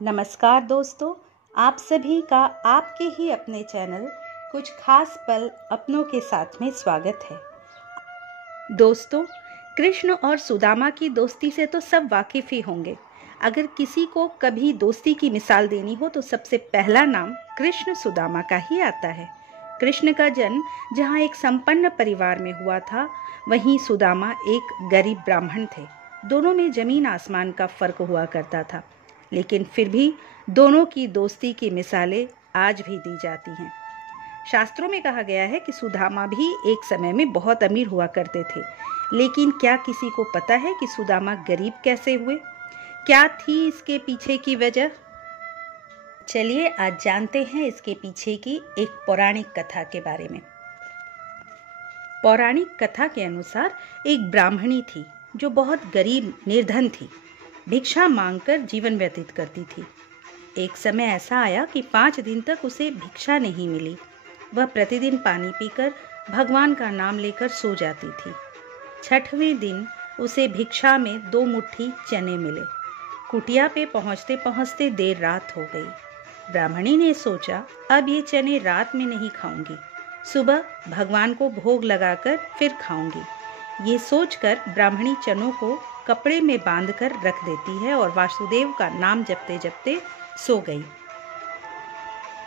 नमस्कार दोस्तों, आप सभी का आपके ही अपने चैनल कुछ खास पल अपनों के साथ में स्वागत है। दोस्तों, कृष्ण और सुदामा की दोस्ती से तो सब वाकिफ ही होंगे। अगर किसी को कभी दोस्ती की मिसाल देनी हो तो सबसे पहला नाम कृष्ण सुदामा का ही आता है। कृष्ण का जन्म जहाँ एक संपन्न परिवार में हुआ था, वहीं सुदामा एक गरीब ब्राह्मण थे। दोनों में जमीन आसमान का फर्क हुआ करता था, लेकिन फिर भी दोनों की दोस्ती की मिसालें आज भी दी जाती हैं। शास्त्रों में कहा गया है कि सुदामा भी एक समय में बहुत अमीर हुआ करते थे, लेकिन क्या किसी को पता है कि सुदामा गरीब कैसे हुए? क्या थी इसके पीछे की वजह? चलिए आज जानते हैं इसके पीछे की एक पौराणिक कथा के बारे में। पौराणिक कथा के अनुसार एक ब्राह्मणी थी जो बहुत गरीब निर्धन थी। भिक्षा मांगकर जीवन व्यतीत करती थी। एक समय ऐसा आया कि 5 दिन तक उसे भिक्षा नहीं मिली। वह प्रतिदिन पानी पीकर भगवान का नाम लेकर सो जाती थी। 6वें दिन उसे भिक्षा में 2 मुट्ठी चने मिले। कुटिया पे पहुँचते पहुँचते देर रात हो गई। ब्राह्मणी ने सोचा, अब ये चने रात में नहीं खाऊंगी, सुबह भगवान को भोग लगाकर फिर खाऊंगी। ये सोचकर ब्राह्मणी चनों को कपड़े में बांधकर रख देती है और वासुदेव का नाम जपते जपते सो गई।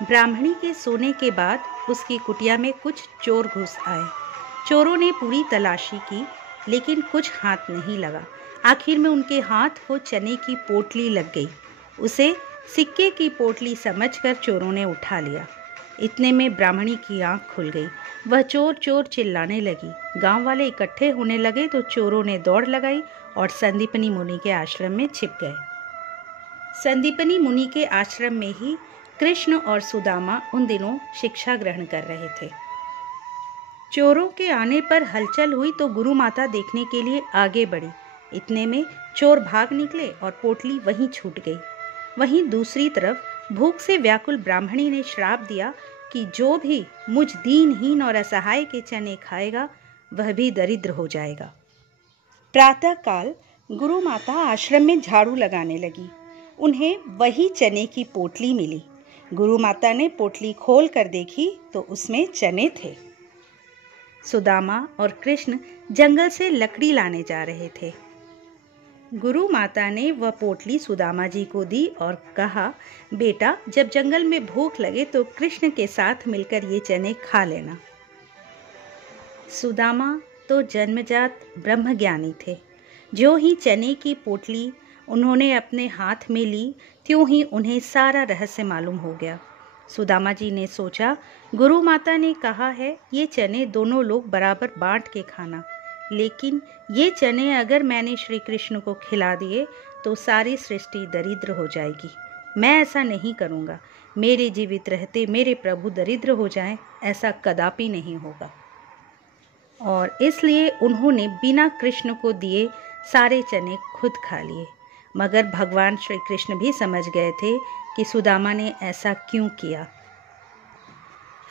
ब्राह्मणी के सोने के बाद उसकी कुटिया में कुछ चोर घुस आए। चोरों ने पूरी तलाशी की, लेकिन कुछ हाथ नहीं लगा। आखिर में उनके हाथ वो चने की पोटली लग गई। उसे सिक्के की पोटली समझकर चोरों ने उठा लिया। इतने में ब्राह्मणी की आंख खुल गई। वह चोर चोर चिल्लाने लगी। गांव वाले इकट्ठे होने लगे तो चोरों ने दौड़ लगाई और संदीपनी मुनि के आश्रम में छिप गए। संदीपनी मुनि के आश्रम में ही कृष्ण और सुदामा उन दिनों शिक्षा ग्रहण कर रहे थे। चोरों के आने पर हलचल हुई तो गुरु माता देखने के लिए आगे बढ़ी। इतने में चोर भाग निकले और पोटली वहीं छूट गई। वहीं दूसरी तरफ भूख से व्याकुल ब्राह्मणी ने श्राप दिया कि जो भी मुझ दीनहीन और असहाय के चने खाएगा वह भी दरिद्र हो जाएगा। प्रातः काल गुरु माता आश्रम में झाड़ू लगाने लगी। उन्हें वही चने की पोटली मिली। गुरु माता ने पोटली खोल कर देखी तो उसमें चने थे। सुदामा और कृष्ण जंगल से लकड़ी लाने जा रहे थे। गुरु माता ने वह पोटली सुदामा जी को दी और कहा, बेटा, जब जंगल में भूख लगे तो कृष्ण के साथ मिलकर ये चने खा लेना। सुदामा तो जन्मजात ब्रह्मज्ञानी थे। जो ही चने की पोटली उन्होंने अपने हाथ में ली, त्यों ही उन्हें सारा रहस्य मालूम हो गया। सुदामा जी ने सोचा, गुरु माता ने कहा है ये चने दोनों लोग बराबर बांट के खाना, लेकिन ये चने अगर मैंने श्री कृष्ण को खिला दिए तो सारी सृष्टि दरिद्र हो जाएगी। मैं ऐसा नहीं करूँगा। मेरे जीवित रहते मेरे प्रभु दरिद्र हो जाएं, ऐसा कदापि नहीं होगा। और इसलिए उन्होंने बिना कृष्ण को दिए सारे चने खुद खा लिए। मगर भगवान श्री कृष्ण भी समझ गए थे कि सुदामा ने ऐसा क्यों किया।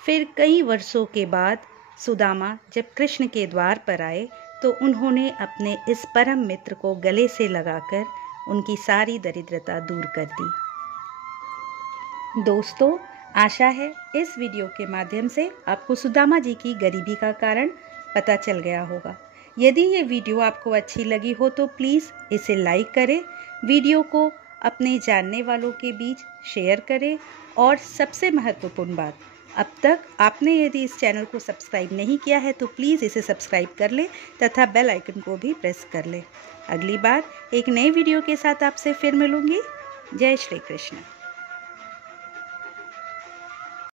फिर कई वर्षों के बाद सुदामा जब कृष्ण के द्वार पर आए तो उन्होंने अपने इस परम मित्र को गले से लगाकर उनकी सारी दरिद्रता दूर कर दी। दोस्तों, आशा है इस वीडियो के माध्यम से आपको सुदामा जी की गरीबी का कारण पता चल गया होगा। यदि ये वीडियो आपको अच्छी लगी हो तो प्लीज़ इसे लाइक करें, वीडियो को अपने जानने वालों के बीच शेयर करें और सबसे महत्वपूर्ण बात, अब तक आपने यदि इस चैनल को सब्सक्राइब नहीं किया है तो प्लीज़ इसे सब्सक्राइब कर लें तथा बेल आइकन को भी प्रेस कर लें। अगली बार एक नए वीडियो के साथ आपसे फिर मिलूंगी। जय श्री कृष्ण।